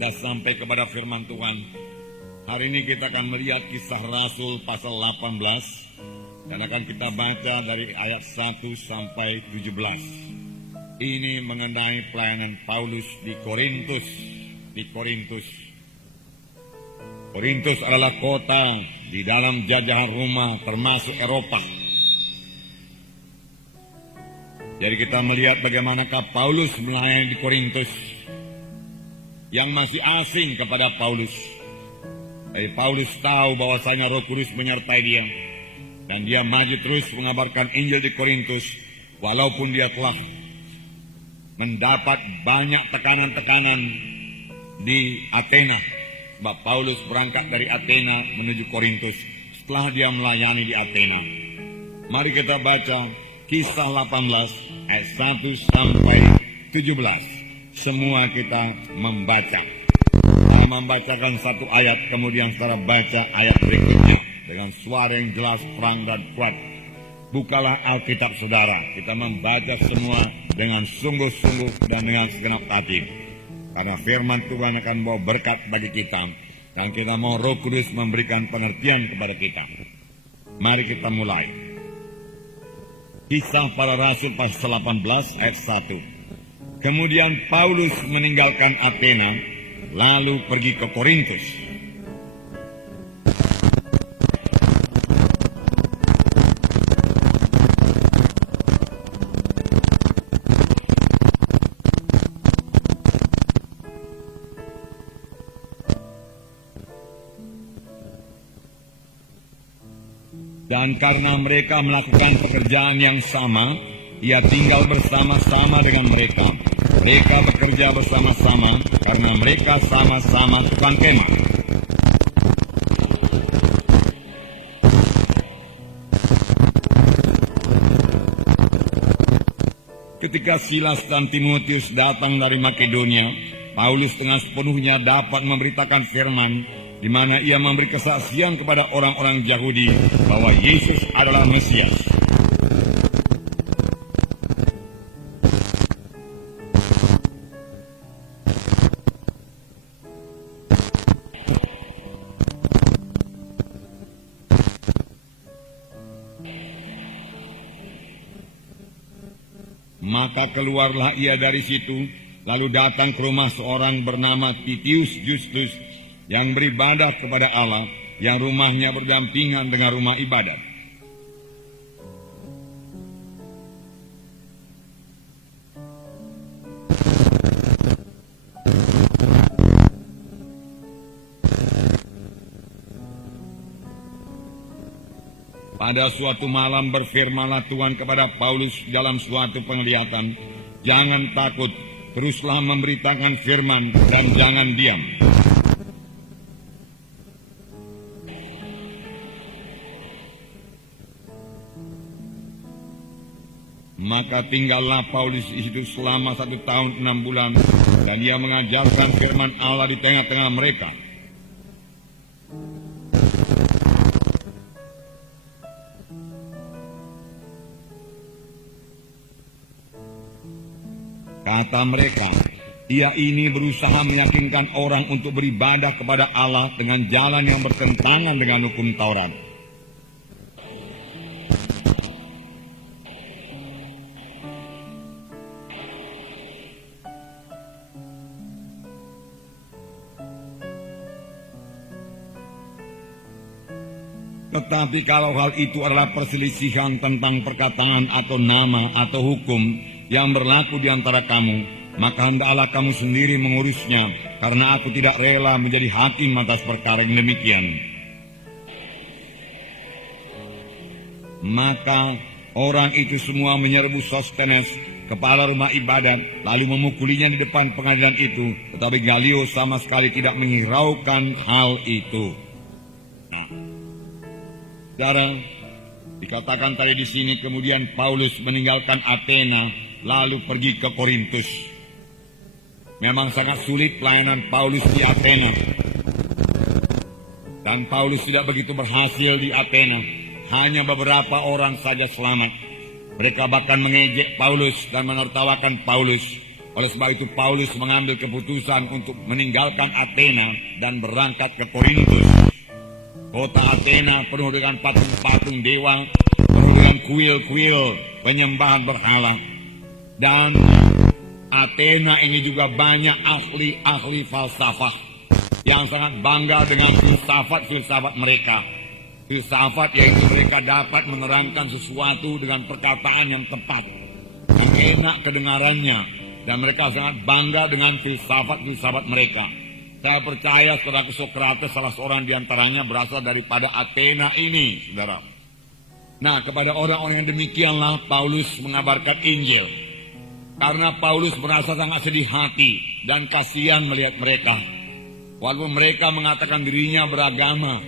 Sudah sampai kepada firman Tuhan. Hari ini kita akan melihat Kisah Rasul pasal 18 dan akan kita baca dari ayat 1 sampai 17. Ini mengenai pelayanan Paulus di Korintus. Korintus adalah kota di dalam jajahan Roma termasuk Eropa. Jadi kita melihat bagaimanakah Paulus melayani di Korintus yang masih asing kepada Paulus. Jadi Paulus tahu bahwasanya Roh Kudus menyertai dia dan dia maju terus mengabarkan Injil di Korintus walaupun dia telah mendapat banyak tekanan-tekanan di Athena. Sebab Paulus berangkat dari Athena menuju Korintus setelah dia melayani di Athena. Mari kita baca Kisah 18 ayat 1 sampai 17. Semua kita membaca. Saya membacakan satu ayat, kemudian saudara baca ayat berikutnya dengan suara yang jelas, terang dan kuat. Bukalah Alkitab saudara. Kita membaca semua dengan sungguh-sungguh dan dengan segenap hati. Karena firman Tuhan akan membawa berkat bagi kita. Dan kita mau Roh Kudus memberikan pengertian kepada kita. Mari kita mulai. Kisah Para Rasul pasal 18 ayat 1. Kemudian Paulus meninggalkan Athena, lalu pergi ke Korintus. Dan karena mereka melakukan pekerjaan yang sama, ia tinggal bersama-sama dengan mereka. Mereka bekerja bersama-sama karena mereka sama-sama tukang kemah. Ketika Silas dan Timotius datang dari Makedonia, Paulus dengan sepenuhnya dapat memberitakan firman, di mana ia memberi kesaksian kepada orang-orang Yahudi bahwa Yesus adalah Mesias. Maka keluarlah ia dari situ, lalu datang ke rumah seorang bernama Titius Justus, yang beribadah kepada Allah, yang rumahnya berdampingan dengan rumah ibadat. Pada suatu malam berfirmanlah Tuhan kepada Paulus dalam suatu penglihatan, "Jangan takut, teruslah memberitakan firman dan jangan diam." Maka tinggallah Paulus itu selama 1 tahun 6 bulan, dan ia mengajarkan firman Allah di tengah-tengah mereka. Kata mereka, ia ini berusaha meyakinkan orang untuk beribadah kepada Allah dengan jalan yang bertentangan dengan hukum Taurat. Tetapi kalau hal itu adalah perselisihan tentang perkataan atau nama atau hukum yang berlaku di antara kamu, maka hendaklah kamu sendiri mengurusnya, karena aku tidak rela menjadi hakim atas perkara yang demikian. Maka orang itu semua menyerbu Sostenes, kepala rumah ibadat, lalu memukulinya di depan pengadilan itu, tetapi Galio sama sekali tidak menghiraukan hal itu. Saudara, dikatakan tadi di sini kemudian Paulus meninggalkan Athena lalu pergi ke Korintus. Memang sangat sulit pelayanan Paulus di Athena. Dan Paulus tidak begitu berhasil di Athena. Hanya beberapa orang saja selamat. Mereka bahkan mengejek Paulus dan menertawakan Paulus. Oleh sebab itu Paulus mengambil keputusan untuk meninggalkan Athena dan berangkat ke Korintus. Kota Athena penuh dengan patung-patung dewa, penuh dengan kuil-kuil penyembahan berhala. Dan Athena ini juga banyak ahli-ahli falsafah yang sangat bangga dengan filsafat-filsafat mereka. Filsafat yaitu mereka dapat menerangkan sesuatu dengan perkataan yang tepat, yang enak kedengarannya, dan mereka sangat bangga dengan filsafat-filsafat mereka. Saya percaya saudara Sokrates salah seorang diantaranya berasal daripada Athena ini, saudara. Nah, kepada orang-orang yang demikianlah Paulus mengabarkan Injil. Karena Paulus merasa sangat sedih hati dan kasihan melihat mereka. Walaupun mereka mengatakan dirinya beragama,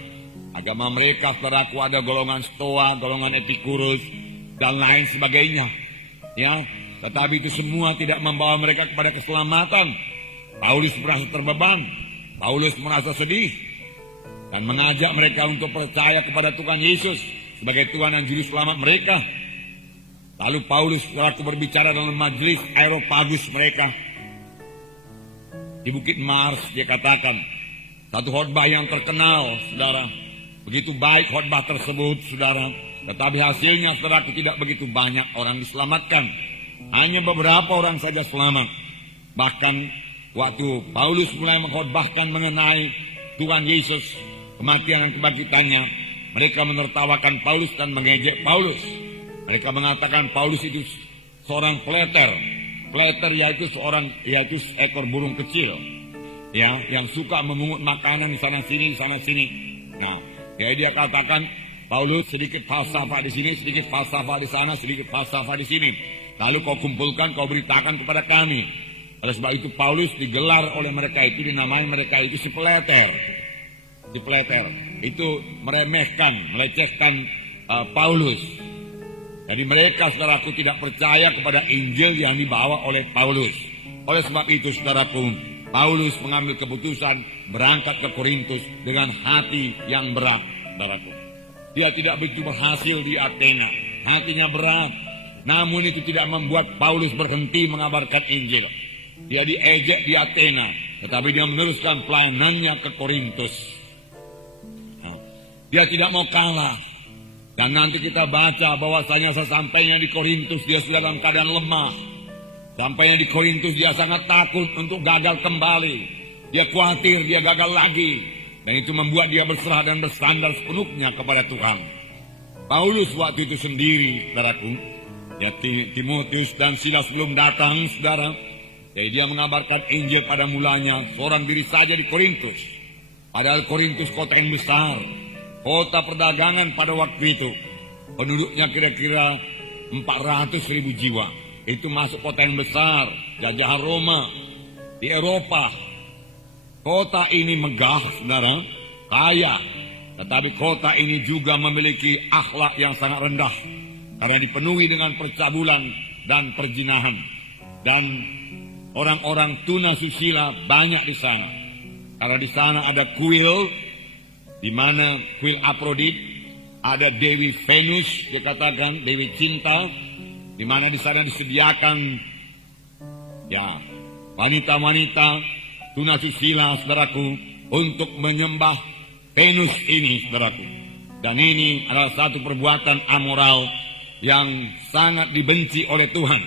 agama mereka, saudaraku, ada golongan Stoa, golongan Epikurus, dan lain sebagainya. Ya, tetapi itu semua tidak membawa mereka kepada keselamatan. Paulus merasa terbeban, Paulus merasa sedih, dan mengajak mereka untuk percaya kepada Tuhan Yesus sebagai Tuhan dan Juru Selamat mereka. Lalu Paulus saudaraku berbicara dalam majelis Areopagus mereka. Di Bukit Mars dia katakan, satu khotbah yang terkenal, saudara. Begitu baik khotbah tersebut, saudara. Tetapi hasilnya, saudaraku, tidak begitu banyak orang diselamatkan. Hanya beberapa orang saja selamat. Bahkan waktu Paulus mulai mengkhotbahkan mengenai Tuhan Yesus, kematian dan kebangkitannya, mereka menertawakan Paulus dan mengejek Paulus. Mereka mengatakan Paulus itu seorang pleter. Pleter yaitu seekor burung kecil, ya, yang suka memungut makanan di sana sini, Nah, jadi dia katakan Paulus sedikit falsafah di sini, sedikit falsafah di sana, sedikit falsafah di sini. Lalu kau kumpulkan, kau beritakan kepada kami. Oleh sebab itu Paulus digelar oleh mereka itu, dinamai mereka itu si pleter. Si pleter itu meremehkan, melecehkan Paulus. Jadi mereka, saudaraku, tidak percaya kepada Injil yang dibawa oleh Paulus. Oleh sebab itu, saudaraku, Paulus mengambil keputusan berangkat ke Korintus dengan hati yang berat, saudaraku. Dia tidak begitu berhasil di Athena, hatinya berat. Namun itu tidak membuat Paulus berhenti mengabarkan Injil. Dia diejek di Athena, tetapi dia meneruskan pelayanannya ke Korintus. Dia tidak mau kalah. Dan nanti kita baca bahwasanya sesampainya di Korintus dia sudah dalam keadaan lemah. Sampainya di Korintus dia sangat takut untuk gagal kembali. Dia khawatir dia gagal lagi. Dan itu membuat dia berserah dan bersandar sepenuhnya kepada Tuhan. Paulus waktu itu sendiri, saudaraku, ya, Timotius dan Silas belum datang, saudara. Jadi dia mengabarkan Injil pada mulanya seorang diri saja di Korintus. Padahal Korintus kota yang besar, kota perdagangan pada waktu itu. Penduduknya kira-kira 400.000 jiwa. Itu masuk kota yang besar, jajahan Roma di Eropa. Kota ini megah, saudara, kaya. Tetapi kota ini juga memiliki akhlak yang sangat rendah. Karena dipenuhi dengan percabulan dan perzinahan. Dan orang-orang tunasusila banyak di sana. Karena di sana ada kuil, di mana kuil Afrodit, ada Dewi Venus, dikatakan Dewi Cinta, di mana di sana disediakan, ya, wanita-wanita tunasusila, saudaraku, untuk menyembah Venus ini, saudaraku. Dan ini adalah satu perbuatan amoral yang sangat dibenci oleh Tuhan.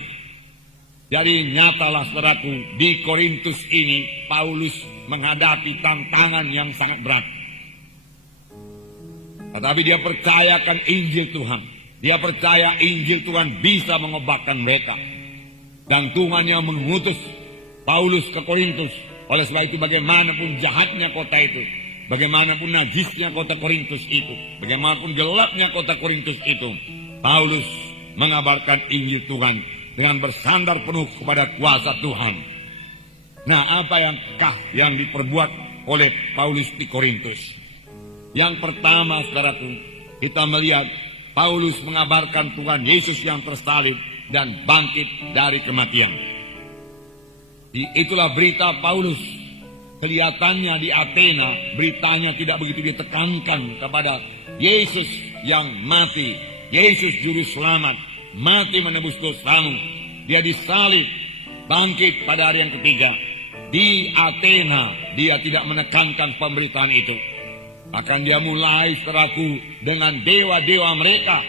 Jadi nyatalah, saudaraku, di Korintus ini Paulus menghadapi tantangan yang sangat berat. Tetapi dia percayakan Injil Tuhan. Dia percaya Injil Tuhan bisa mengobatkan mereka. Dan Tuhan yang mengutus Paulus ke Korintus. Oleh sebab itu bagaimanapun jahatnya kota itu, bagaimanapun najisnya kota Korintus itu, bagaimanapun gelapnya kota Korintus itu, Paulus mengabarkan Injil Tuhan dengan bersandar penuh kepada kuasa Tuhan. Nah, apa yang diperbuat oleh Paulus di Korintus? Yang pertama, saudaraku, kita melihat Paulus mengabarkan Tuhan Yesus yang tersalib dan bangkit dari kematian. Itulah berita Paulus. Kelihatannya di Athena, beritanya tidak begitu ditekankan kepada Yesus yang mati, Yesus Juru Selamat, mati menebus dosamu. Dia disalib, bangkit pada hari yang ketiga. Di Athena dia tidak menekankan pemberitaan itu. Bahkan dia mulai saudaraku dengan dewa-dewa mereka.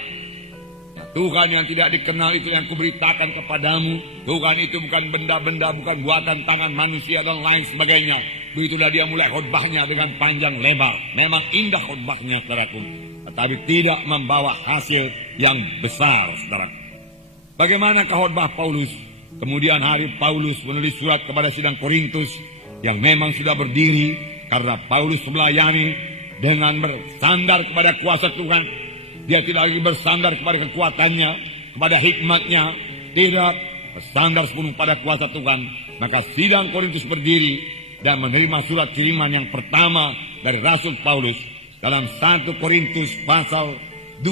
Tuhan yang tidak dikenal itu yang kuberitakan kepadamu. Tuhan itu bukan benda-benda, bukan buatan tangan manusia dan lain sebagainya. Begitulah dia mulai khotbahnya dengan panjang lebar. Memang indah khotbahnya saudaraku, tetapi tidak membawa hasil yang besar saudara. Bagaimana khotbah Paulus? Kemudian hari Paulus menulis surat kepada sidang Korintus yang memang sudah berdiri karena Paulus melayani dengan bersandar kepada kuasa Tuhan. Dia tidak lagi bersandar kepada kekuatannya, kepada hikmatnya, tidak bersandar sepenuh pada kuasa Tuhan. Maka sidang Korintus berdiri dan menerima surat kiriman yang pertama dari Rasul Paulus dalam 1 Korintus pasal 2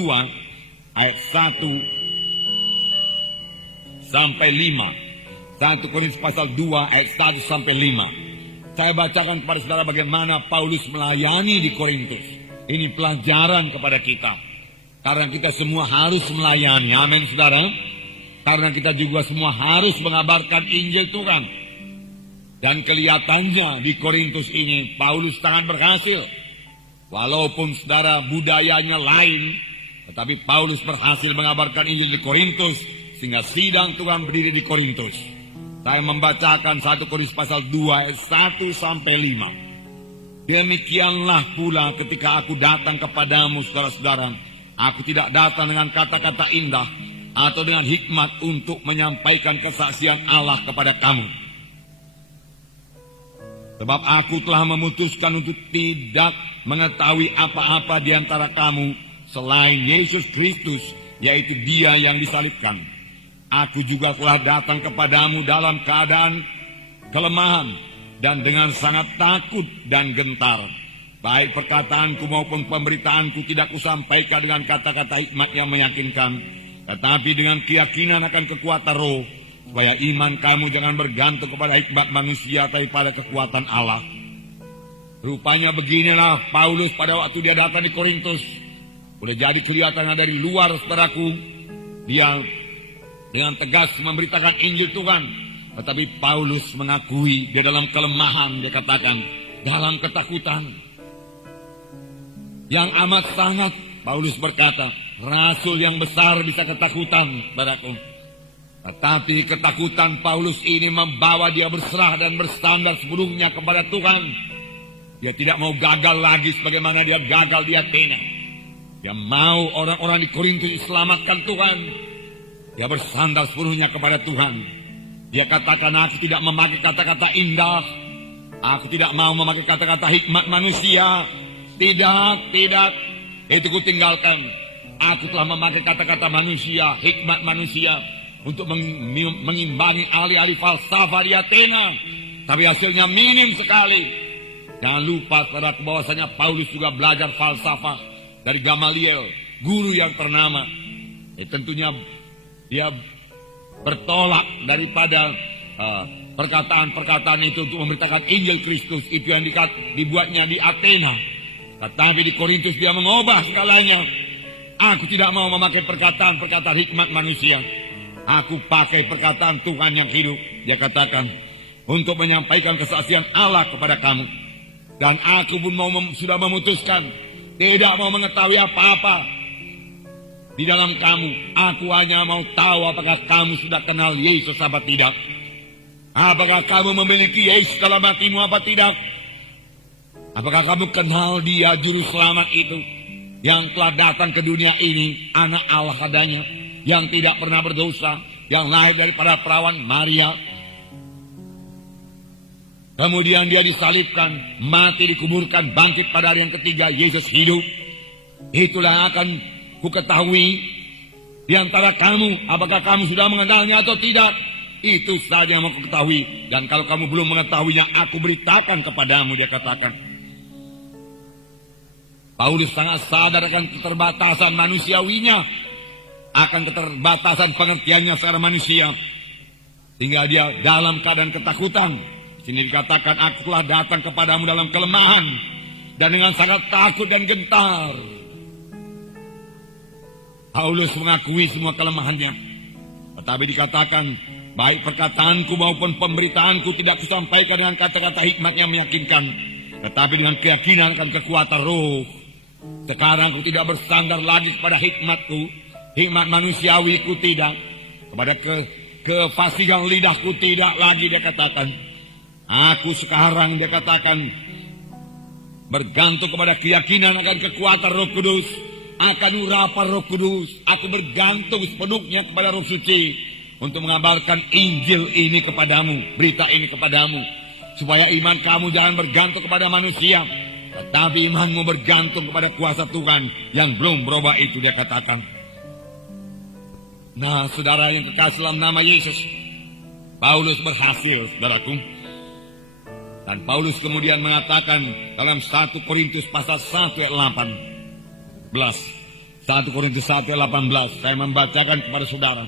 ayat 1 sampai 5. 1 Korintus pasal 2 ayat 1 sampai 5. Saya bacakan kepada saudara bagaimana Paulus melayani di Korintus. Ini pelajaran kepada kita. Karena kita semua harus melayani, amin saudara. Karena kita juga semua harus mengabarkan Injil Tuhan. Dan kelihatannya di Korintus ini Paulus sangat berhasil. Walaupun saudara budayanya lain, tetapi Paulus berhasil mengabarkan Injil di Korintus, sehingga sidang Tuhan berdiri di Korintus. Saya membacakan 1 Korintus pasal 2 ayat 1 sampai 5. Demikianlah pula ketika aku datang kepadamu saudara-saudara. Aku tidak datang dengan kata-kata indah atau dengan hikmat untuk menyampaikan kesaksian Allah kepada kamu. Sebab aku telah memutuskan untuk tidak mengetahui apa-apa di antara kamu selain Yesus Kristus, yaitu Dia yang disalibkan. Aku juga telah datang kepadamu dalam keadaan kelemahan dan dengan sangat takut dan gentar. Baik perkataanku maupun pemberitaanku tidak kusampaikan dengan kata-kata hikmat yang meyakinkan, tetapi dengan keyakinan akan kekuatan roh, supaya iman kamu jangan bergantung kepada hikmat manusia, tapi pada kekuatan Allah. Rupanya beginilah Paulus pada waktu dia datang di Korintus. Boleh jadi kelihatannya dari luar saudaraku, dia dengan tegas memberitakan Injil Tuhan, tetapi Paulus mengakui dia dalam kelemahan, dia katakan dalam ketakutan yang amat sangat. Paulus berkata, rasul yang besar bisa ketakutan, saudaraku. Tetapi ketakutan Paulus ini membawa dia berserah dan bersandar sepenuhnya kepada Tuhan. Dia tidak mau gagal lagi sebagaimana dia gagal di Athena. Dia mau orang-orang di Korintus diselamatkan Tuhan. Dia bersandar sepenuhnya kepada Tuhan. Dia katakan, aku tidak memakai kata-kata indah. Aku tidak mau memakai kata-kata hikmat manusia. Tidak, itu kutinggalkan. Aku telah memakai kata-kata manusia, hikmat manusia, untuk mengimbangi ahli-ahli falsafah di Athena. Tapi hasilnya minim sekali. Jangan lupa saudara bahwasanya Paulus juga belajar falsafah dari Gamaliel, guru yang ternama. Tentunya dia bertolak daripada perkataan-perkataan itu untuk memberitakan Injil Kristus. Itu yang dibuatnya di Athena. Tetapi di Korintus dia mengubah segalanya. Aku tidak mau memakai perkataan-perkataan hikmat manusia. Aku pakai perkataan Tuhan yang hidup. Dia katakan, untuk menyampaikan kesaksian Allah kepada kamu. Dan aku pun sudah memutuskan tidak mau mengetahui apa-apa di dalam kamu. Aku hanya mau tahu apakah kamu sudah kenal Yesus apa tidak. Apakah kamu memiliki Yesus dalam hatimu apa tidak. Apakah kamu kenal Dia juru selamat itu yang telah datang ke dunia ini, anak Allah adanya, yang tidak pernah berdosa, yang lahir daripada perawan Maria. Kemudian Dia disalibkan, mati, dikuburkan, bangkit pada hari yang ketiga, Yesus hidup. Itulah yang akan ku ketahui di antara kamu, apakah kamu sudah mengenalnya atau tidak. Itu saja yang mau ku ketahui. Dan kalau kamu belum mengetahuinya, aku beritakan kepadamu, dia katakan. Paulus sangat sadar akan keterbatasan manusiawinya, akan keterbatasan pengertiannya secara manusia, sehingga dia dalam keadaan ketakutan. Sini dikatakan, aku telah datang kepadamu dalam kelemahan dan dengan sangat takut dan gentar. Paulus mengakui semua kelemahannya, tetapi dikatakan Baik perkataanku maupun pemberitaanku tidak kusampaikan dengan kata-kata hikmat yang meyakinkan, tetapi dengan keyakinan akan kekuatan roh. Sekarang ku tidak bersandar lagi kepada hikmatku, hikmat manusiawiku tidak, kepada kefasihan lidahku tidak lagi, dia katakan. Aku sekarang, dia katakan, bergantung kepada keyakinan akan kekuatan Roh Kudus, akan urapan Roh Kudus. Aku bergantung sepenuhnya kepada Roh Suci untuk mengabarkan Injil ini kepadamu, berita ini kepadamu, supaya iman kamu jangan bergantung kepada manusia, tetapi imanmu bergantung kepada kuasa Tuhan yang belum berubah itu, dia katakan. Nah, saudara yang kekasih dalam nama Yesus, Paulus berhasil, saudaraku. Dan Paulus kemudian mengatakan dalam 1 Korintus pasal 1 ayat 18. 1 Korintus 1 ayat 18. Saya membacakan kepada saudara.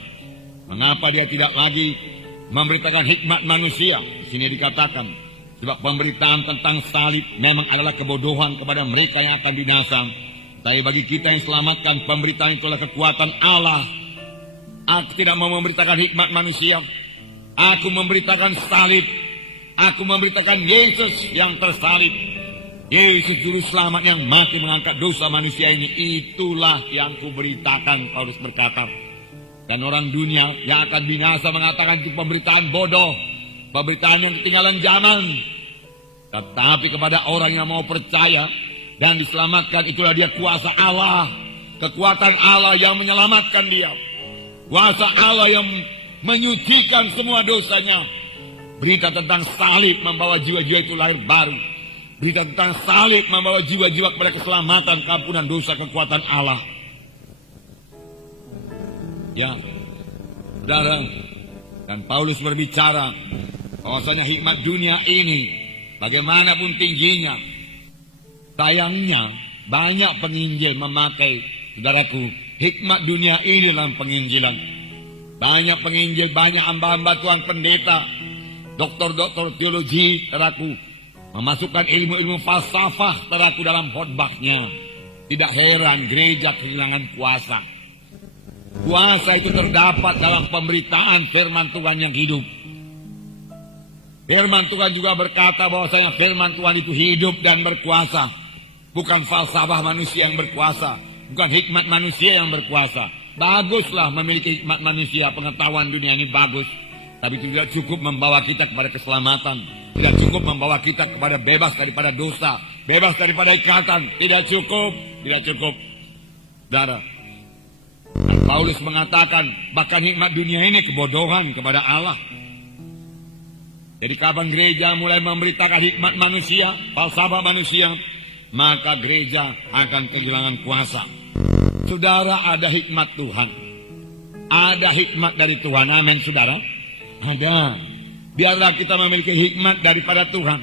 Mengapa dia tidak lagi memberitakan hikmat manusia? Di sini dikatakan, sebab pemberitaan tentang salib memang adalah kebodohan kepada mereka yang akan binasa. Tapi bagi kita yang selamatkan, pemberitaan itu adalah kekuatan Allah. Aku tidak mau memberitakan hikmat manusia. Aku memberitakan salib. Aku memberitakan Yesus yang tersalib. Yesus juru selamat yang mati mengangkat dosa manusia ini. Itulah yang kuberitakan, Paulus berkata. Dan orang dunia yang akan binasa mengatakan itu pemberitaan bodoh, pemberitaan yang ketinggalan zaman. Tetapi kepada orang yang mau percaya dan diselamatkan, itulah dia kuasa Allah. Kekuatan Allah yang menyelamatkan dia. Kuasa Allah yang menyucikan semua dosanya. Berita tentang salib membawa jiwa-jiwa itu lahir baru. Berita tentang salib membawa jiwa-jiwa kepada keselamatan, keampunan dosa, kekuatan Allah. Ya, saudara, dan Paulus berbicara bahwasanya hikmat dunia ini, bagaimanapun tingginya, sayangnya banyak penginjil memakai, saudaraku, hikmat dunia ini dalam penginjilan. Banyak penginjil, banyak hamba-hamba Tuhan, pendeta, doktor-doktor teologi, saudaraku, memasukkan ilmu-ilmu falsafah, saudaraku, dalam khotbahnya. Tidak heran gereja kehilangan kuasa. Kuasa itu terdapat dalam pemberitaan firman Tuhan yang hidup. Firman Tuhan juga berkata bahwasanya firman Tuhan itu hidup dan berkuasa. Bukan falsafah manusia yang berkuasa, bukan hikmat manusia yang berkuasa. Baguslah memiliki hikmat manusia, pengetahuan dunia ini bagus. Tapi itu tidak cukup membawa kita kepada keselamatan. Tidak cukup membawa kita kepada bebas daripada dosa, bebas daripada ikatan. Tidak cukup, tidak cukup. Saudara, dan Paulus mengatakan bahkan hikmat dunia ini kebodohan kepada Allah. Jadi kapan gereja mulai memberitakan hikmat manusia, falsafah manusia, maka gereja akan kehilangan kuasa. Saudara, ada hikmat Tuhan. Ada hikmat dari Tuhan. Amin, saudara. Ada. Biarlah kita memiliki hikmat daripada Tuhan.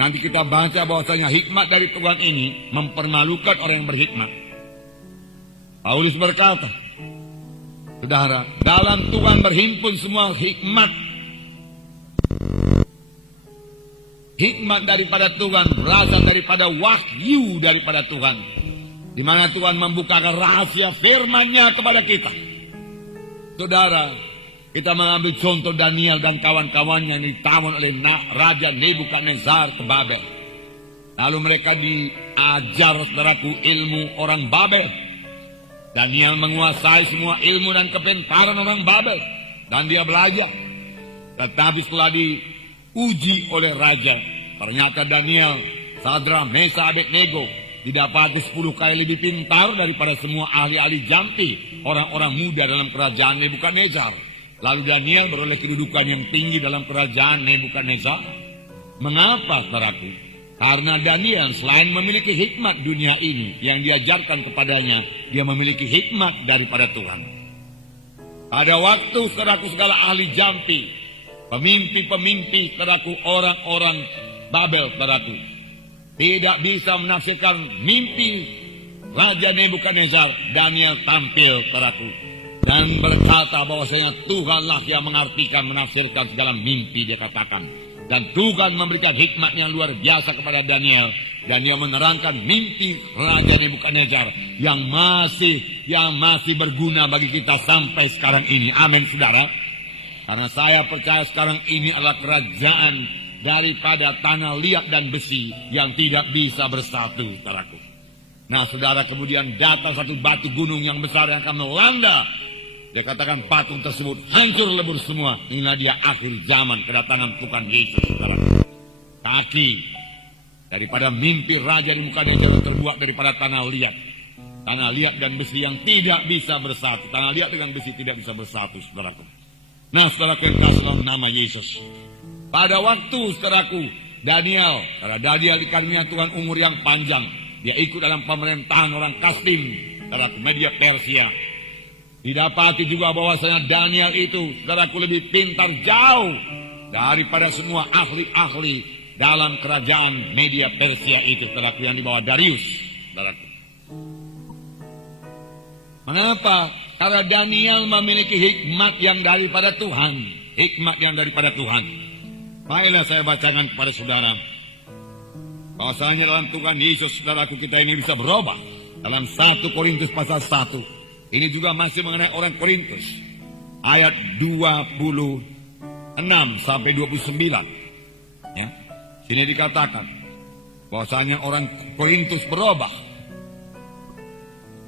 Nanti kita baca bahwasanya hikmat dari Tuhan ini mempermalukan orang yang berhikmat. Paulus berkata, saudara, dalam Tuhan berhimpun semua hikmat. Hikmat daripada Tuhan berasal daripada wahyu daripada Tuhan, di mana Tuhan membukakan rahasia firman-Nya kepada kita. Saudara, kita mengambil contoh Daniel dan kawan-kawannya yang ditawan oleh Raja Nebukadnezar ke Babel. Lalu mereka diajar, saudaraku, ilmu orang Babel. Daniel menguasai semua ilmu dan kepintaran orang Babel. Dan dia belajar. Tetapi setelah diuji oleh Raja, ternyata Daniel, Sadra, Mesa, Abednego didapati 10 kali lebih pintar daripada semua ahli-ahli jampi, orang-orang muda dalam kerajaan Nebukadnezar. Lalu Daniel beroleh kedudukan yang tinggi dalam kerajaan Nebukadnezar. Mengapa, saudaraku? Karena Daniel selain memiliki hikmat dunia ini yang diajarkan kepadanya, dia memiliki hikmat daripada Tuhan. Pada waktu, saudaraku, segala ahli jampi, pemimpi-pemimpi, saudaraku, orang-orang Babel, saudaraku, tidak bisa menafsirkan mimpi Raja Nebukadnezar, Daniel tampil, saudaraku, dan berkata bahwasanya Tuhanlah yang mengartikan, menafsirkan segala mimpi, dia katakan. Dan Tuhan memberikan hikmat yang luar biasa kepada Daniel. Dan dia menerangkan mimpi Raja Nebukadnezar yang masih berguna bagi kita sampai sekarang ini. Amin, saudara. Karena saya percaya sekarang ini adalah kerajaan daripada tanah liat dan besi yang tidak bisa bersatu, saudaraku. Nah, saudara, kemudian datang satu batu gunung yang besar yang akan melanda. Dia katakan patung tersebut hancur lebur semua. Inilah dia akhir zaman kedatangan Tuhan Yesus, saudaraku. Kaki daripada mimpi raja di muka dia terbuat daripada tanah liat. Tanah liat dan besi yang tidak bisa bersatu. Tanah liat dengan besi tidak bisa bersatu, saudaraku. Nah, saudaraku yang kasih dalam nama Yesus. Pada waktu, saudaraku, Daniel, karena Daniel ikannya Tuhan umur yang panjang. Dia ikut dalam pemerintahan orang Kasdim, saudaraku, media Persia. Didapati juga bahwasanya Daniel itu, saudaraku, lebih pintar jauh daripada semua ahli-ahli dalam kerajaan media Persia itu, saudaraku, yang dibawa Darius, saudaraku. Mengapa? Karena Daniel memiliki hikmat yang daripada Tuhan. Hikmat yang daripada Tuhan. Marilah saya bacakan kepada saudara. Bahwasanya dalam Tuhan Yesus, saudaraku, kita ini bisa berubah. Dalam 1 Korintus pasal 1. Ini juga masih mengenai orang Korintus. Ayat 26 sampai 29. Ya. Sini dikatakan bahwasanya orang Korintus berubah.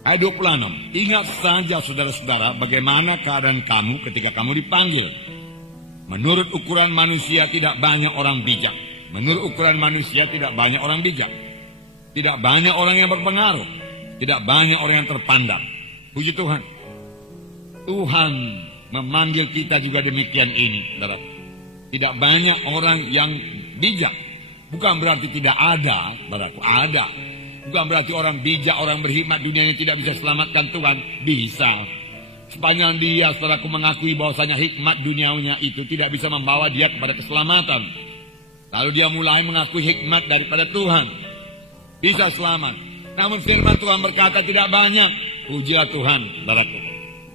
Ayat 26. Ingat saja saudara-saudara bagaimana keadaan kamu ketika kamu dipanggil. Menurut ukuran manusia tidak banyak orang bijak. Menurut ukuran manusia tidak banyak orang bijak. Tidak banyak orang yang berpengaruh. Tidak banyak orang yang terpandang. Puji Tuhan. Tuhan memanggil kita juga demikian ini, saudara. Tidak banyak orang yang bijak. Bukan berarti tidak ada, saudaraku, ada. Bukan berarti orang bijak, orang berhikmat dunia ini tidak bisa selamatkan Tuhan. Bisa. Sepanjang dia, saudaraku, mengakui bahwasanya hikmat duniawinya itu tidak bisa membawa dia kepada keselamatan. Lalu dia mulai mengakui hikmat daripada Tuhan. Bisa selamat. Namun firman Tuhan berkata tidak banyak. Pujilah Tuhan, saudaraku.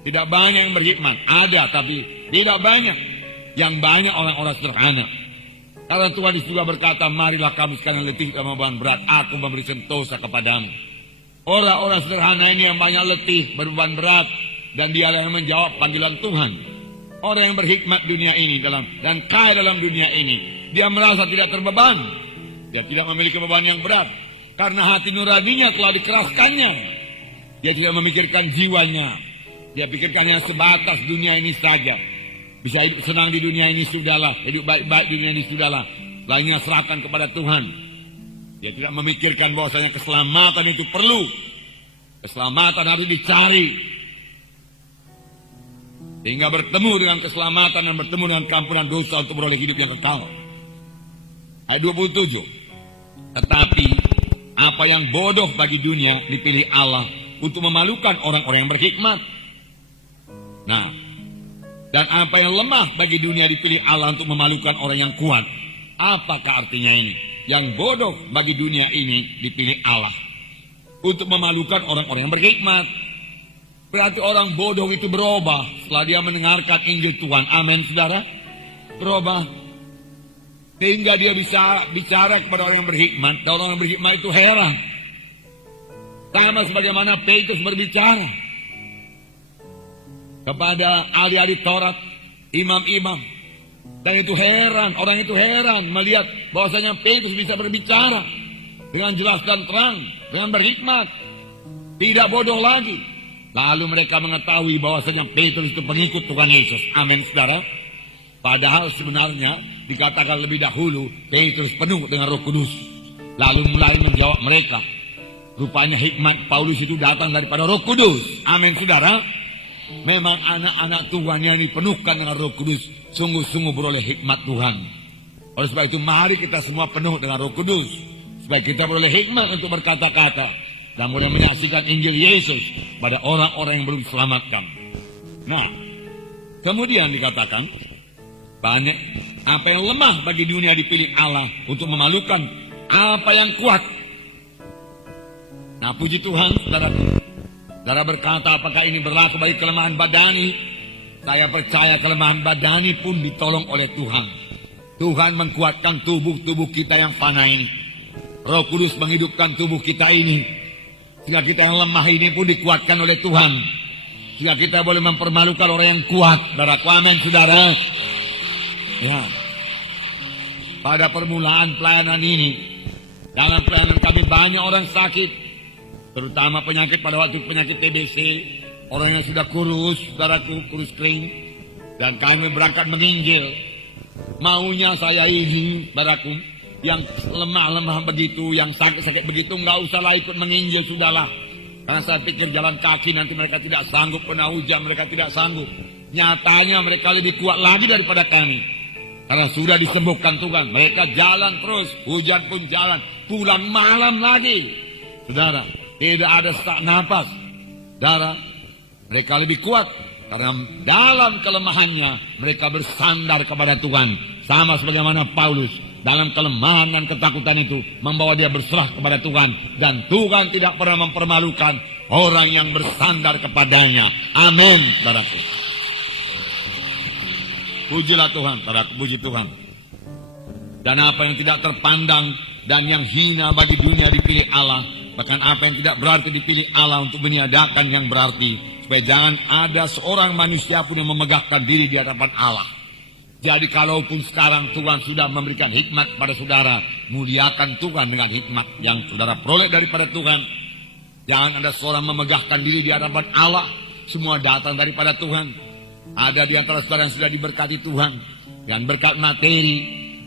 Tidak banyak yang berhikmat. Ada, tapi tidak banyak. Yang banyak orang-orang sederhana. Karena Tuhan juga berkata, marilah kamu sekarang letih dan beban berat, aku memberi sentosa kepadamu. Orang-orang sederhana ini yang banyak letih, berbeban berat, dan dialah yang menjawab panggilan Tuhan. Orang yang berhikmat dunia ini dan kaya dalam dunia ini, dia merasa tidak terbeban. Dia tidak memiliki beban yang berat, karena hati nuraninya telah dikeraskannya. Dia tidak memikirkan jiwanya. Dia pikirkannya sebatas dunia ini saja. Bisa hidup senang di dunia ini sudahlah, hidup baik-baik di dunia ini sudahlah. Lainnya serahkan kepada Tuhan. Dia tidak memikirkan bahwasanya keselamatan itu perlu. Keselamatan harus dicari. Hingga bertemu dengan keselamatan dan bertemu dengan keampunan dosa untuk beroleh hidup yang kekal. Ayat 27. Tetapi apa yang bodoh bagi dunia dipilih Allah untuk memalukan orang-orang yang berhikmat. Nah, dan apa yang lemah bagi dunia dipilih Allah untuk memalukan orang yang kuat. Apakah artinya ini? Yang bodoh bagi dunia ini dipilih Allah untuk memalukan orang-orang yang berhikmat. Berarti orang bodoh itu berubah setelah dia mendengarkan Injil Tuhan. Amin, saudara. Berubah. Sehingga dia bisa bicara kepada orang yang berhikmat. Dan orang yang berhikmat itu heran. Sama sebagaimana Petrus berbicara kepada ahli-ahli Taurat, imam-imam. Dan itu heran, orang itu heran melihat bahwasanya Petrus bisa berbicara dengan jelas dan terang, dengan berhikmat, tidak bodoh lagi. Lalu mereka mengetahui bahwasanya Petrus itu pengikut Tuhan Yesus. Amin, saudara. Padahal sebenarnya dikatakan lebih dahulu Petrus penuh dengan Roh Kudus. Lalu mulai menjawab mereka. Rupanya hikmat Paulus itu datang daripada Roh Kudus. Amin, saudara. Memang anak-anak Tuhan yang dipenuhkan dengan Roh Kudus sungguh-sungguh beroleh hikmat Tuhan. Oleh sebab itu mari kita semua penuh dengan Roh Kudus supaya kita beroleh hikmat untuk berkata-kata dan boleh menyaksikan Injil Yesus pada orang-orang yang belum diselamatkan. Nah, kemudian dikatakan banyak apa yang lemah bagi dunia dipilih Allah untuk memalukan apa yang kuat. Nah, puji Tuhan, saudara berkata, apakah ini berlaku bagi kelemahan badani? Saya percaya kelemahan badani pun ditolong oleh Tuhan. Tuhan mengkuatkan tubuh-tubuh kita yang fana ini. Roh Kudus menghidupkan tubuh kita ini. Sehingga kita yang lemah ini pun dikuatkan oleh Tuhan. Sehingga kita boleh mempermalukan orang yang kuat. Saudara, amin, saudara. Ya. Pada permulaan pelayanan ini, dalam pelayanan kami banyak orang sakit, terutama penyakit pada waktu penyakit TBC, orang yang sudah kurus, saudaraku, kurus kering, dan kami berangkat menginjil. Maunya saya ini, saudaraku, yang lemah-lemah begitu, yang sakit-sakit begitu, nggak usahlah ikut menginjil, sudahlah. Karena saya pikir jalan kaki nanti mereka tidak sanggup, kena hujan mereka tidak sanggup. Nyatanya mereka lebih kuat lagi daripada kami. Karena sudah disembuhkan Tuhan, mereka jalan terus, hujan pun jalan, pulang malam lagi. Saudara, tidak ada sesak napas. Saudara, mereka lebih kuat karena dalam kelemahannya mereka bersandar kepada Tuhan. Sama sebagaimana Paulus dalam kelemahan dan ketakutan itu membawa dia berserah kepada Tuhan. Dan Tuhan tidak pernah mempermalukan orang yang bersandar kepadanya. Amin, saudaraku. Pujilah Tuhan, saudaraku, puji Tuhan. Dan apa yang tidak terpandang dan yang hina bagi dunia dipilih Allah. Bahkan apa yang tidak berarti dipilih Allah untuk meniadakan yang berarti. Supaya jangan ada seorang manusia pun yang memegahkan diri di hadapan Allah. Jadi kalaupun sekarang Tuhan sudah memberikan hikmat pada saudara, muliakan Tuhan dengan hikmat yang saudara peroleh daripada Tuhan. Jangan ada seorang memegahkan diri di hadapan Allah. Semua datang daripada Tuhan. Ada di antara saudara yang sudah diberkati Tuhan, yang berkat materi.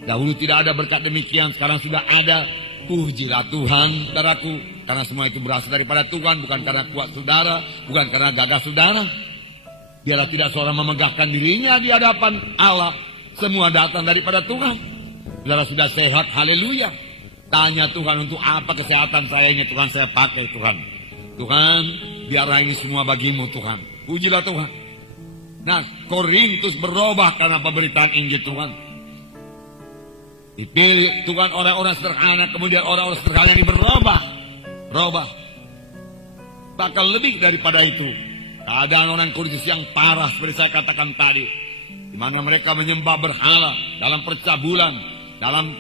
Dahulu tidak ada berkat demikian, sekarang sudah ada. Pujilah Tuhan, saudaraku, karena semua itu berasal daripada Tuhan, bukan karena kuat saudara, bukan karena gagah saudara. Biarlah tidak seorang memegahkan dirinya di hadapan Allah. Semua datang daripada Tuhan. Saudara sudah sehat, haleluya. Tanya Tuhan, untuk apa kesehatan saya ini Tuhan, saya pakai Tuhan. Tuhan, biarlah ini semua bagimu Tuhan. Pujilah Tuhan. Nah, Korintus berubah karena pemberitaan Injil Tuhan. Dipilih Tuhan orang-orang sederhana, kemudian orang-orang sederhana ini berubah. Bahkan lebih daripada itu, keadaan orang Korintus yang parah seperti saya katakan tadi, di mana mereka menyembah berhala dalam percabulan, dalam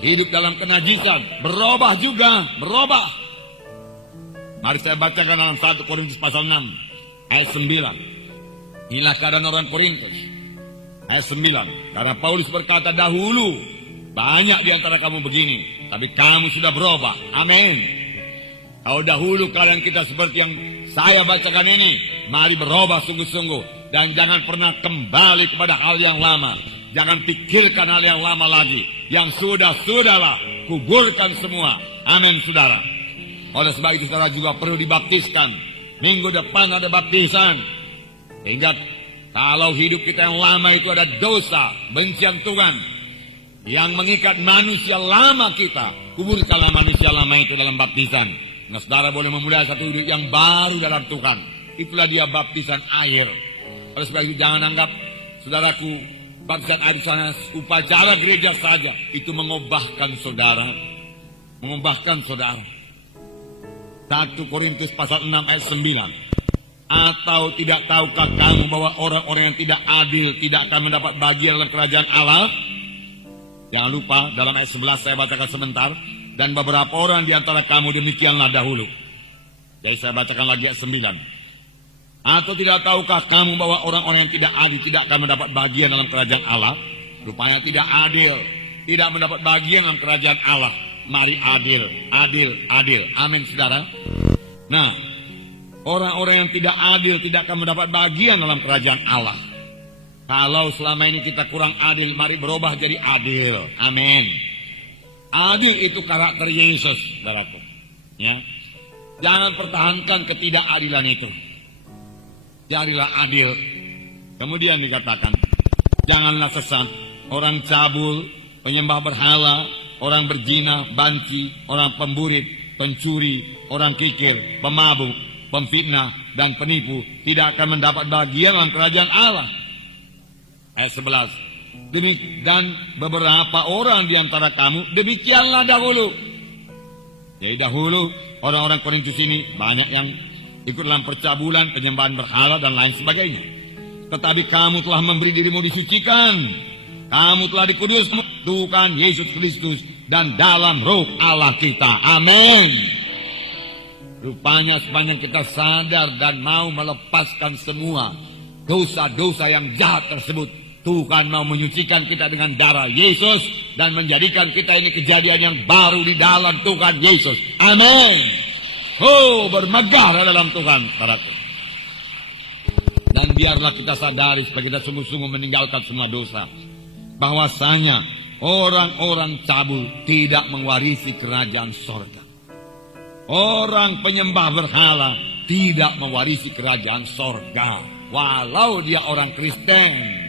hidup dalam kenajisan, berubah juga. Mari saya bacakan dalam 1 Korintus pasal 6 ayat 9. Inilah keadaan orang Korintus. Ayat 9. Karena Paulus berkata, dahulu banyak di antara kamu begini, tapi kamu sudah berubah. Amin. Kalau dahulu kalian kita seperti yang saya bacakan ini, mari berubah sungguh-sungguh. Dan jangan pernah kembali kepada hal yang lama. Jangan pikirkan hal yang lama lagi. Yang sudah-sudahlah, kuburkan semua. Amin, saudara. Oleh sebab itu saudara juga perlu dibaptiskan. Minggu depan ada baptisan. Sehingga kalau hidup kita yang lama itu ada dosa, bencian Tuhan yang mengikat manusia lama kita, kuburkanlah manusia lama itu dalam baptisan. Nah, saudara boleh memulai satu hidup yang baru dalam Tuhan. Itulah dia baptisan air. Oleh sebab itu jangan anggap, saudaraku, baptisan air sana upacara gereja saja. Itu mengubahkan saudara. 1 Korintus pasal 6 ayat 9. Atau tidak tahukah kamu bahwa orang-orang yang tidak adil tidak akan mendapat bagian dalam kerajaan Allah? Jangan lupa dalam ayat 11 saya bacakan sebentar. Dan beberapa orang di antara kamu demikianlah dahulu. Jadi saya bacakan lagi ayat 9. Atau tidak tahukah kamu bahwa orang-orang yang tidak adil tidak akan mendapat bagian dalam kerajaan Allah? Rupanya tidak adil, tidak mendapat bagian dalam kerajaan Allah. Mari adil. Amin, saudara. Nah, orang-orang yang tidak adil tidak akan mendapat bagian dalam kerajaan Allah. Kalau selama ini kita kurang adil, mari berubah jadi adil. Amin. Adil itu karakter Yesus, saudaraku. Ya. Jangan pertahankan ketidakadilan itu. Jadilah adil. Kemudian dikatakan, janganlah sesat. Orang cabul, penyembah berhala, orang berzina, banci, orang pemburit, pencuri, orang kikir, pemabuk, pemfitnah dan penipu tidak akan mendapat bagian dalam kerajaan Allah. Ayat 11. Dan beberapa orang di antara kamu demikianlah dahulu. Jadi dahulu orang-orang Korintus ini banyak yang ikut dalam percabulan, penyembahan berhala dan lain sebagainya. Tetapi kamu telah memberi dirimu disucikan. Kamu telah dikuduskan Tuhan Yesus Kristus dan dalam roh Allah kita. Amin. Rupanya sepanjang kita sadar dan mau melepaskan semua dosa-dosa yang jahat tersebut, Tuhan mau menyucikan kita dengan darah Yesus dan menjadikan kita ini kejadian yang baru di dalam Tuhan Yesus. Amin. Oh, bermegah dalam Tuhan, saudaraku. Dan biarlah kita sadari supaya kita sungguh-sungguh meninggalkan semua dosa. Bahwasanya orang-orang cabul tidak mewarisi kerajaan sorga. Orang penyembah berhala tidak mewarisi kerajaan sorga. Walau dia orang Kristen.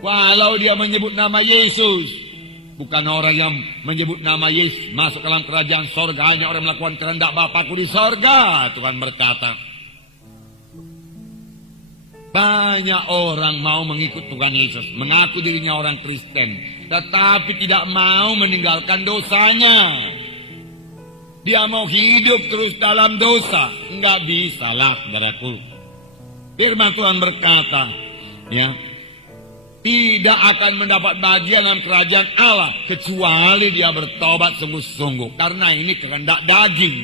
Walau dia menyebut nama Yesus. Bukan orang yang menyebut nama Yesus masuk dalam kerajaan sorga. Hanya orang melakukan kehendak Bapakku di sorga. Tuhan berkata. Banyak orang mau mengikut Tuhan Yesus. Mengaku dirinya orang Kristen. Tetapi tidak mau meninggalkan dosanya. Dia mau hidup terus dalam dosa. Enggak bisa lah, saudaraku. Firman Tuhan berkata. Ya. Tidak akan mendapat bagian dalam kerajaan Allah kecuali dia bertobat sungguh-sungguh. Karena ini kehendak daging.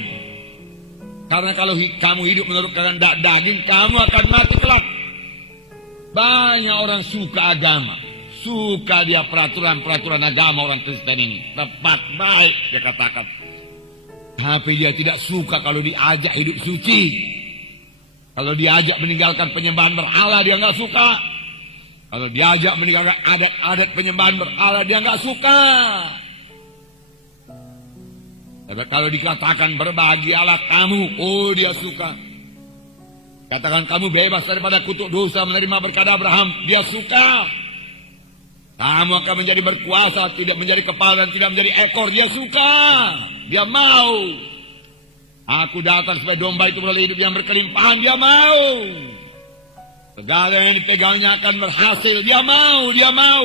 Karena kalau kamu hidup menurut kehendak daging, kamu akan mati kelak. Banyak orang suka agama, suka dia peraturan-peraturan agama orang Kristen ini. Tepat, baik dia katakan. Tapi dia tidak suka kalau diajak hidup suci. Kalau diajak meninggalkan penyembahan berhala, dia nggak suka. Kalau diajak meninggalkan adat-adat penyembahan berhala, dia nggak suka. Tapi kalau dikatakan berbahagialah kamu, oh dia suka. Katakan kamu bebas daripada kutuk dosa menerima berkat Abraham, dia suka. Kamu akan menjadi berkuasa, tidak menjadi kepala dan tidak menjadi ekor, dia suka. Dia mau. Aku datang supaya domba itu beroleh hidup yang berkelimpahan, dia mau. Segala yang dipegangnya akan berhasil. Dia mau, dia mau.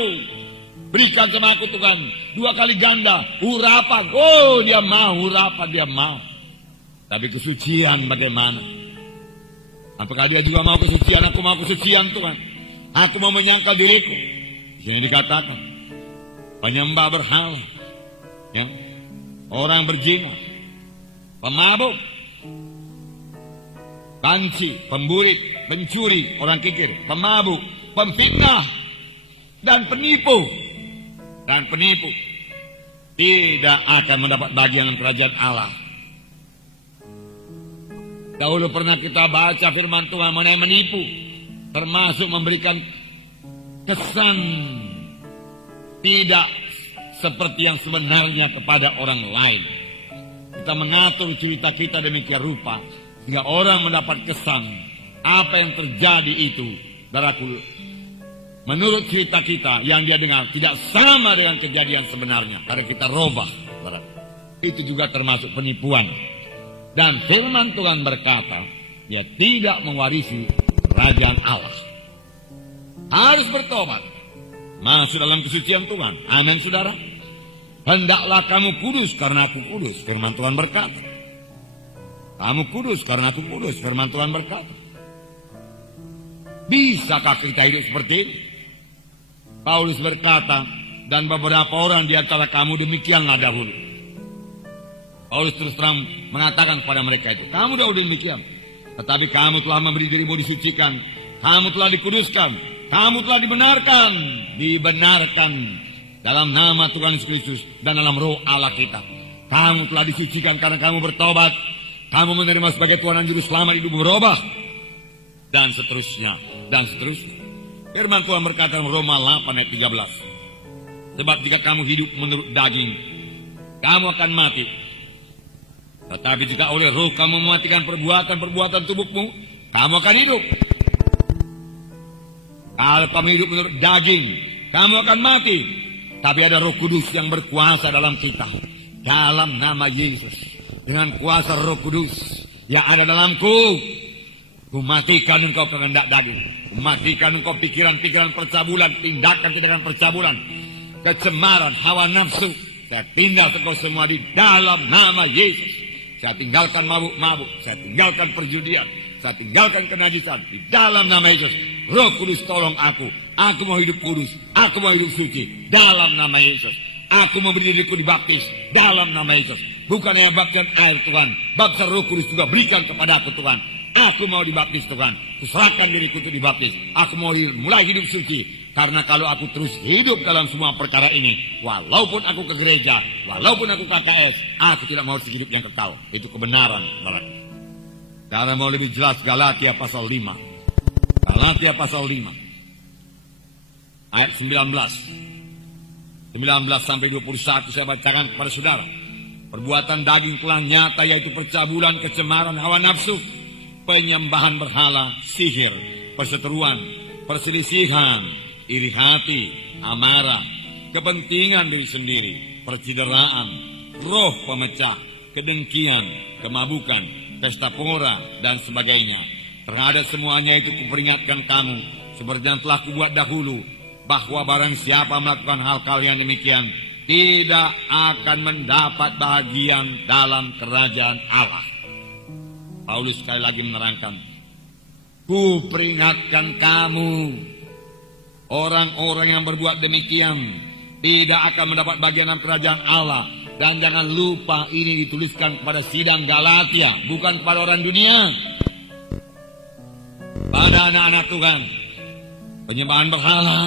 Berikan sama aku Tuhan 2 kali ganda, urapan. Oh dia mau, urapan dia mau. Tapi kesucian bagaimana? Apakah dia juga mau kesucian? Aku mau kesucian Tuhan. Aku mau menyangkal diriku. Yang dikatakan penyembah berhala, ya, orang berzina, pemabuk, banci, pemburit, pencuri, orang kikir, pemabuk, pemfitnah, dan penipu. Dan penipu tidak akan mendapat bagian dalam kerajaan Allah. Dahulu pernah kita baca firman Tuhan mengenai menipu, termasuk memberikan kesan tidak seperti yang sebenarnya kepada orang lain. Kita mengatur cerita kita demikian rupa sehingga orang mendapat kesan apa yang terjadi itu, saudaraku, menurut cerita kita yang dia dengar tidak sama dengan kejadian sebenarnya karena kita robah, saudaraku. Itu juga termasuk penipuan. Dan firman Tuhan berkata, dia tidak mewarisi kerajaan Allah. Harus bertobat, masuk dalam kesucian Tuhan. Amin, saudara. Hendaklah kamu kudus karena aku kudus. Firman Tuhan berkata. Kamu kudus karena aku kudus. Firman Tuhan berkata. Bisakah kita hidup seperti ini? Paulus berkata, dan beberapa orang di antara kamu demikianlah dahulu. Paulus terus terang mengatakan kepada mereka itu, kamu dahulu demikian. Tetapi kamu telah memberi dirimu disucikan. Kamu telah dikuduskan. Kamu telah dibenarkan. Dibenarkan dalam nama Tuhan Yesus Kristus dan dalam roh Allah kita. Kamu telah disucikan karena kamu bertobat. Kamu menerima sebagai Tuhan dan Juru Selamat, hidupmu berubah. Dan seterusnya. Dan seterusnya. Firman Tuhan berkata dalam Roma 8 ayat 13. Sebab jika kamu hidup menurut daging, kamu akan mati. Tetapi jika oleh roh kamu mematikan perbuatan-perbuatan tubuhmu, kamu akan hidup. Kalau kamu hidup menurut daging, kamu akan mati. Tapi ada Roh Kudus yang berkuasa dalam kita. Dalam nama Yesus. Dengan kuasa Roh Kudus yang ada dalamku, kumatikan engkau kehendak daging. Kumatikan engkau pikiran-pikiran percabulan, tindakan-tindakan percabulan, kecemaran, hawa nafsu. Saya tinggalkan engkau semua di dalam nama Yesus. Saya tinggalkan mabuk-mabuk, saya tinggalkan perjudian, saya tinggalkan kenajisan di dalam nama Yesus. Roh Kudus tolong aku. Aku mau hidup kudus, aku mau hidup suci dalam nama Yesus. Aku mau berdiriku dibaptis dalam nama Yesus. Bukan hanya baptisan air Tuhan, baptisan Roh Kudus juga berikan kepada aku Tuhan. Aku mau dibaptis Tuhan. Kuserahkan diriku untuk dibaptis. Aku mau mulai hidup suci. Karena kalau aku terus hidup dalam semua perkara ini, walaupun aku ke gereja, walaupun aku KKS, aku tidak mau hidup yang kekal. Itu kebenaran, saudaraku. Karena mau lebih jelas, Galatia pasal 5. Galatia pasal 5. Ayat 19 sampai 21 saya bacakan kepada saudara. Perbuatan daging telah nyata, yaitu percabulan, kecemaran, hawa nafsu, penyembahan berhala, sihir, perseteruan, perselisihan, iri hati, amarah, kepentingan diri sendiri, percideraan, roh pemecah, kedengkian, kemabukan, pesta pora, dan sebagainya. Terhadap semuanya itu kuperingatkan kamu, seperti yang telah kubuat dahulu, bahwa barang siapa melakukan hal yang demikian, tidak akan mendapat bahagian dalam kerajaan Allah. Paulus sekali lagi menerangkan, kuperingatkan kamu, orang-orang yang berbuat demikian tidak akan mendapat bagian dalam kerajaan Allah. Dan jangan lupa ini dituliskan kepada sidang Galatia, bukan kepada orang dunia. Pada anak-anak Tuhan, penyembahan berhala,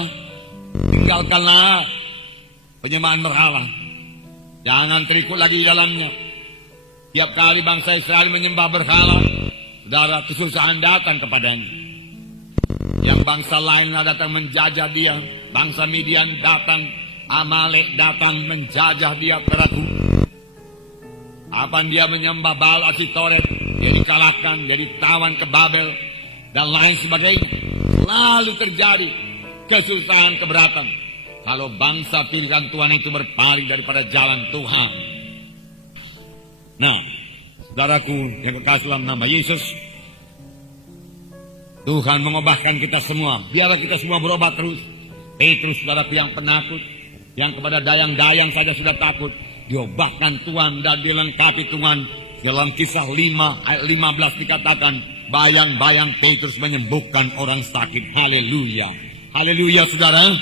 tinggalkanlah penyembahan berhala. Jangan terikut lagi di dalamnya. Tiap kali bangsa Israel menyembah berhala, saudara, kesusahan datang kepadanya. Yang bangsa lainlah datang menjajah dia. Bangsa Midian datang, Amalek datang menjajah dia, saudaraku. Apabila dia menyembah Baal Asitoret, dia dikalahkan, dia ditawan ke Babel, dan lain sebagainya. Lalu terjadi kesusahan, keberatan. Kalau bangsa pilihan Tuhan itu berpaling daripada jalan Tuhan. Nah, saudaraku yang kekasih dalam nama Yesus, Tuhan mengubahkan kita semua. Biarlah kita semua berubah terus. Petrus, saudaraku yang penakut, yang kepada dayang-dayang saja sudah takut, diubahkan Tuhan dan dilengkapi Tuhan. Dalam Kisah 5 ayat 15 dikatakan, bayang-bayang Petrus menyembuhkan orang sakit. Haleluya. Haleluya, saudara.